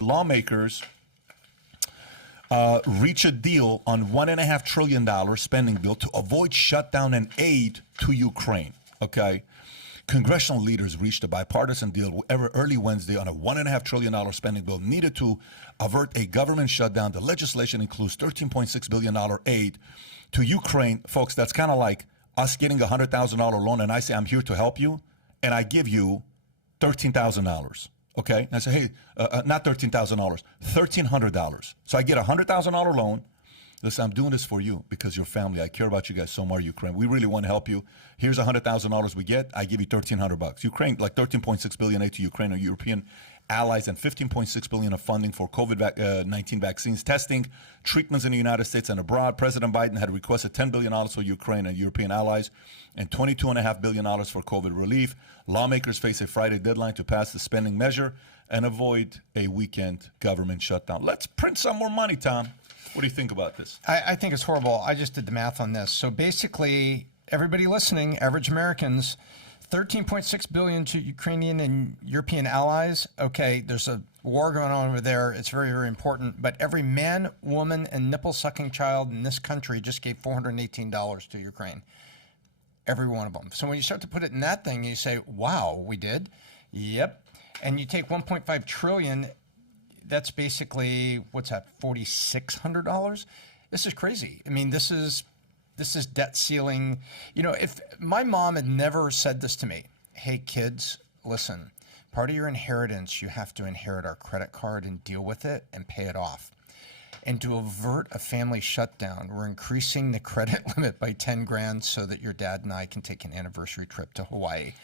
lawmakers reach a deal on $1.5 trillion spending bill to avoid shutdown and aid to Ukraine. Okay. Congressional leaders reached a bipartisan deal early Wednesday on a $1.5 trillion spending bill needed to avert a government shutdown. The legislation includes $13.6 billion aid to Ukraine. Folks, that's kind of like us getting a $100,000 loan and I say, I'm here to help you, and I give you $13,000. Okay? And I say, hey, not $13,000, $1,300. So I get a $100,000 loan. Listen, I'm doing this for you because your family. I care about you guys so much, Ukraine. We really want to help you. Here's $100,000 we get. I give you $1,300. Ukraine, like $13.6 billion aid to Ukraine or European allies, and $15.6 billion of funding for COVID-19 vaccines, testing, treatments in the United States and abroad. President Biden had requested $10 billion for Ukraine and European allies, and $22.5 billion for COVID relief. Lawmakers face a Friday deadline to pass the spending measure and avoid a weekend government shutdown. Let's print some more money, Tom. What do you think about this? I think it's horrible. I just did the math on this. So basically, everybody listening, average Americans, $13.6 billion to Ukrainian and European allies. Okay, there's a war going on over there. It's very, very important. But every man, woman, and nipple-sucking child in this country just gave $418 to Ukraine. Every one of them. So when you start to put it in that thing, you say, wow, we did? Yep. And you take $1.5 trillion. That's basically, what's that, $4,600? This is crazy. I mean, this is debt ceiling. You know, if my mom had never said this to me, hey, kids, listen, part of your inheritance, you have to inherit our credit card and deal with it and pay it off. And to avert a family shutdown, we're increasing the credit limit by 10 grand so that your dad and I can take an anniversary trip to Hawaii.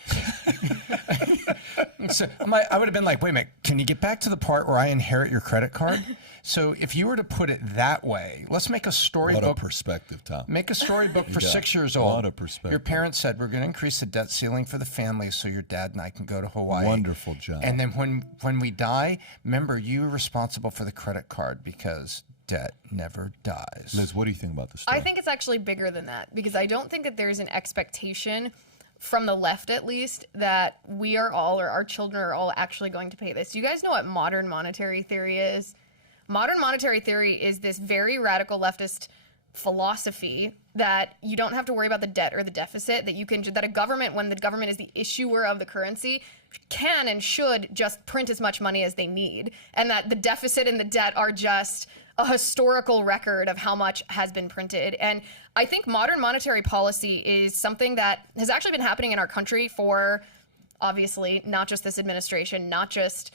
So I would have been like, wait a minute, can you get back to the part where I inherit your credit card? So if you were to put it that way, let's make a storybook. What a perspective, Tom. Make a storybook for 6 years old. What a perspective. Your parents said, we're going to increase the debt ceiling for the family so your dad and I can go to Hawaii. Wonderful job. And then when we die, remember, you're responsible for the credit card because debt never dies. Liz, what do you think about this story? I think it's actually bigger than that, because I don't think that there's an expectation from the left, at least, that we are all, or our children are all, actually going to pay this. You guys know what modern monetary theory is? Modern monetary theory is this very radical leftist philosophy that you don't have to worry about the debt or the deficit, that you can, that a government, when the government is the issuer of the currency, can and should just print as much money as they need, and that the deficit and the debt are just a historical record of how much has been printed. And I think modern monetary policy is something that has actually been happening in our country for, obviously, not just this administration, not just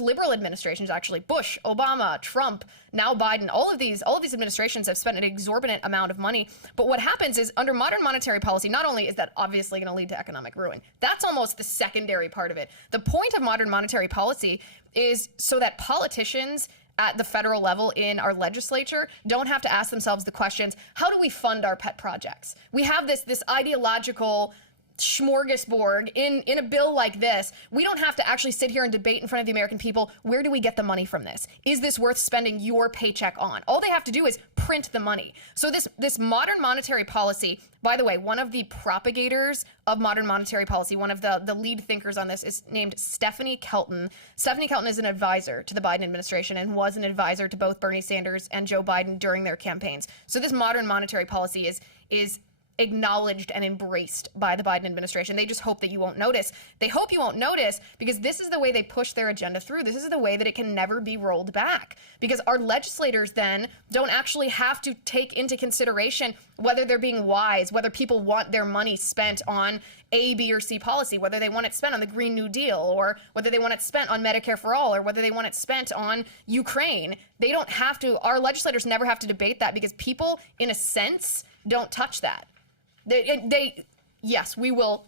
liberal administrations, actually. Bush, Obama, Trump, now Biden, all of these administrations have spent an exorbitant amount of money. But what happens is, under modern monetary policy, not only is that obviously going to lead to economic ruin, that's almost the secondary part of it. The point of modern monetary policy is so that politicians at the federal level in our legislature don't have to ask themselves the questions, how do we fund our pet projects? We have this ideological smorgasbord in a bill like this. We don't have to actually sit here and debate in front of the American people, where do we get the money from this? Is this worth spending your paycheck on? All they have to do is print the money. So this modern monetary policy, by the way, one of the propagators of modern monetary policy, one of the lead thinkers on this, is named Stephanie Kelton. Stephanie Kelton is an advisor to the Biden administration and was an advisor to both Bernie Sanders and Joe Biden during their campaigns. So this modern monetary policy is acknowledged and embraced by the Biden administration. They just hope that you won't notice. They hope you won't notice because this is the way they push their agenda through. This is the way that it can never be rolled back, because our legislators then don't actually have to take into consideration whether they're being wise, whether people want their money spent on A, B, or C policy, whether they want it spent on the Green New Deal, or whether they want it spent on Medicare for All, or whether they want it spent on Ukraine. They don't have to, our legislators never have to debate that, because people, in a sense, don't touch that. Yes, we will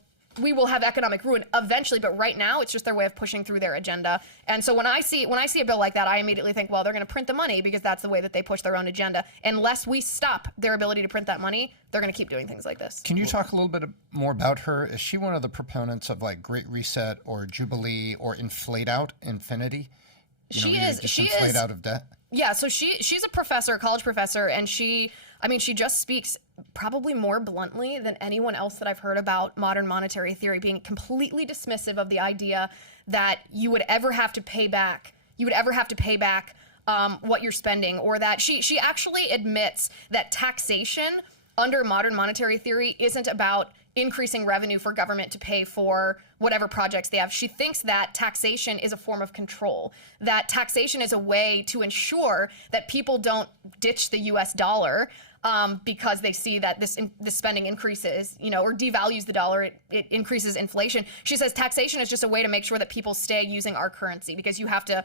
have economic ruin eventually, but right now it's just their way of pushing through their agenda. And so when I see a bill like that, I immediately think, well, they're going to print the money because that's the way that they push their own agenda. Unless we stop their ability to print that money, they're going to keep doing things like this. Can you talk a little bit more about her? Is she one of the proponents of like Great Reset or Jubilee or Inflate Out, Infinity? She inflate out of debt? Yeah, so she's a professor, a college professor, and she just speaks probably more bluntly than anyone else that I've heard about modern monetary theory, being completely dismissive of the idea that you would ever have to pay back you would ever have to pay back what you're spending, or that she actually admits that taxation under modern monetary theory isn't about increasing revenue for government to pay for whatever projects they have. She thinks that taxation is a form of control, that taxation is a way to ensure that people don't ditch the US dollar because they see that this spending increases, or devalues the dollar, it increases inflation. She says taxation is just a way to make sure that people stay using our currency, because you have to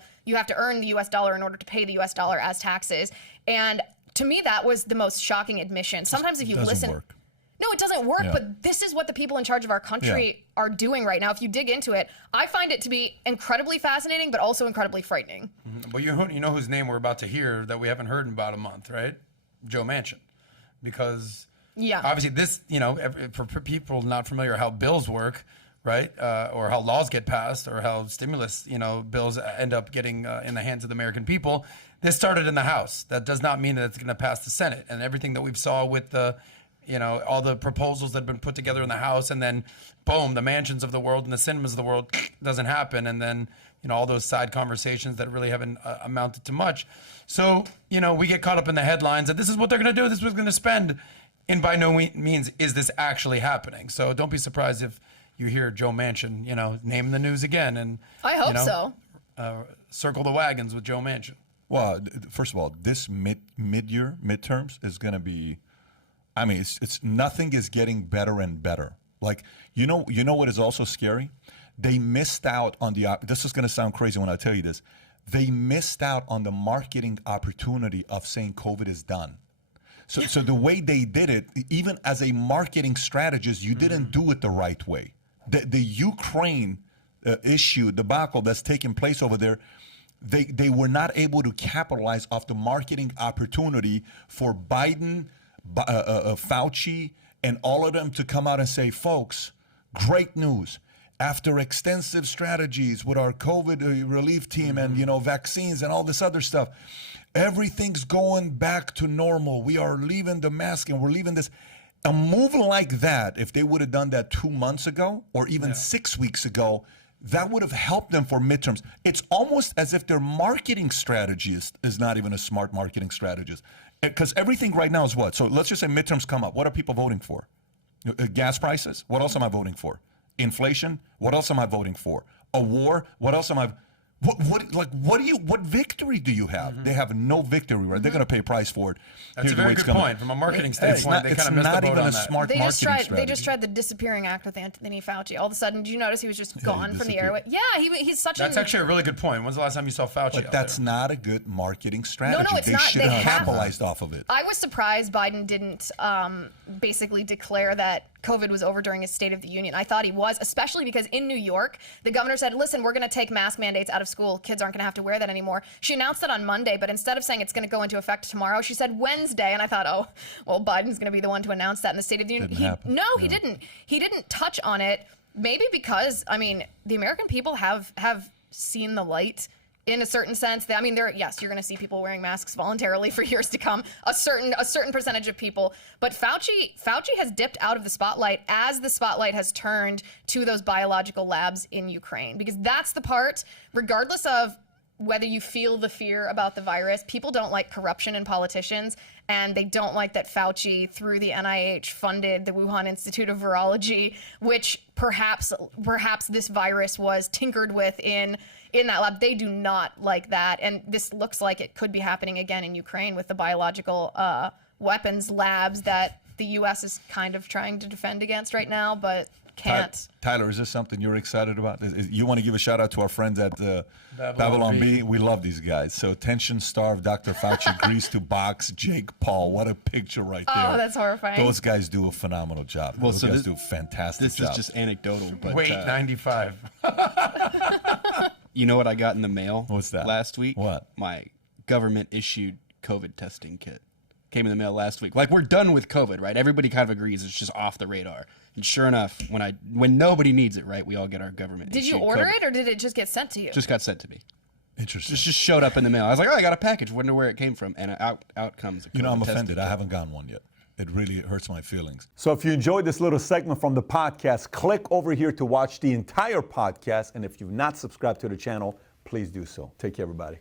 earn the US dollar in order to pay the US dollar as taxes. And to me, that was the most shocking admission. Sometimes if you listen... Work. No, it doesn't work, but this is what the people in charge of our country are doing right now. If you dig into it, I find it to be incredibly fascinating, but also incredibly frightening. Well, you know whose name we're about to hear that we haven't heard in about a month, right? Joe Manchin. Because obviously this, for people not familiar how bills work, right? Or how laws get passed, or how stimulus, bills end up getting in the hands of the American people. This started in the House. That does not mean that it's going to pass the Senate. And everything that we've saw with the all the proposals that have been put together in the House, and then boom, the Mansions of the world and the cinemas of the world doesn't happen. And then, all those side conversations that really haven't amounted to much. So, we get caught up in the headlines that this is what they're going to do, this is what they're going to spend. And by no means is this actually happening. So don't be surprised if you hear Joe Manchin, name the news again. And I hope so. Circle the wagons with Joe Manchin. Well, first of all, this midterms is going to be, it's nothing is getting better and better. Like, you know what is also scary? They missed out on this is going to sound crazy when I tell you this. They missed out on the marketing opportunity of saying COVID is done. So the way they did it, even as a marketing strategist, you didn't do it the right way. The Ukraine issue, debacle that's taking place over there, they were not able to capitalize off the marketing opportunity for Biden, Fauci, and all of them to come out and say, folks, great news. After extensive strategies with our COVID relief team and, vaccines and all this other stuff, everything's going back to normal. We are leaving the mask and we're leaving this. A move like that, if they would have done that 2 months ago or even 6 weeks ago, that would have helped them for midterms. It's almost as if their marketing strategy is not even a smart marketing strategist. Because everything right now is what? So let's just say midterms come up. What are people voting for? Gas prices? What else am I voting for? Inflation? What else am I voting for? A war? What else am I? What victory do you have? They have no victory, right? They're going to pay a price for it. That's a very good point. From a marketing standpoint, they kind of missed the boat on that. It's not even a smart marketing strategy. They just tried the disappearing act with Anthony Fauci. All of a sudden, did you notice he was just gone from the airway? Yeah, he's such That's actually a really good point. When's the last time you saw Fauci? But that's not a good marketing strategy. No, it's not. Should have capitalized off of it. I was surprised Biden didn't basically declare that COVID was over during his State of the Union. I thought he was, especially because in New York, the governor said, listen, we're going to take mask mandates out of school. Kids aren't going to have to wear that anymore. She announced that on Monday, but instead of saying it's going to go into effect tomorrow, she said Wednesday. And I thought, oh, well, Biden's going to be the one to announce that in the State of the Union. He didn't. He didn't touch on it, maybe because, the American people have seen the light in a certain sense. Yes, you're going to see people wearing masks voluntarily for years to come, a certain percentage of people. But Fauci has dipped out of the spotlight as the spotlight has turned to those biological labs in Ukraine, because that's the part, regardless of whether you feel the fear about the virus, people don't like corruption in politicians, and they don't like that Fauci, through the NIH, funded the Wuhan Institute of Virology, which perhaps this virus was tinkered with in that lab. They do not like that, and this looks like it could be happening again in Ukraine with the biological weapons labs that the U.S. is kind of trying to defend against right now, but can't. Tyler, is this something you're excited about? You want to give a shout out to our friends at Babylon B? We love these guys. So tension-starved Dr. Fauci agrees to box Jake Paul. What a picture right there. Oh, that's horrifying. Those guys do a phenomenal job. Well, Those guys do a fantastic job. This is just anecdotal, but Weight 95. You know what I got in the mail? What's that? Last week? What? My government-issued COVID testing kit came in the mail last week. Like, we're done with COVID, right? Everybody kind of agrees it's just off the radar. And sure enough, when nobody needs it, right, we all get our government. Did you order it, or did it just get sent to you? Just got sent to me. Interesting. Just showed up in the mail. I was like, oh, I got a package. Wonder where it came from. And out comes a COVID I'm testing offended. kit. I haven't gotten one yet. It really hurts my feelings. So if you enjoyed this little segment from the podcast, click over here to watch the entire podcast. And if you've not subscribed to the channel, please do so. Take care, everybody.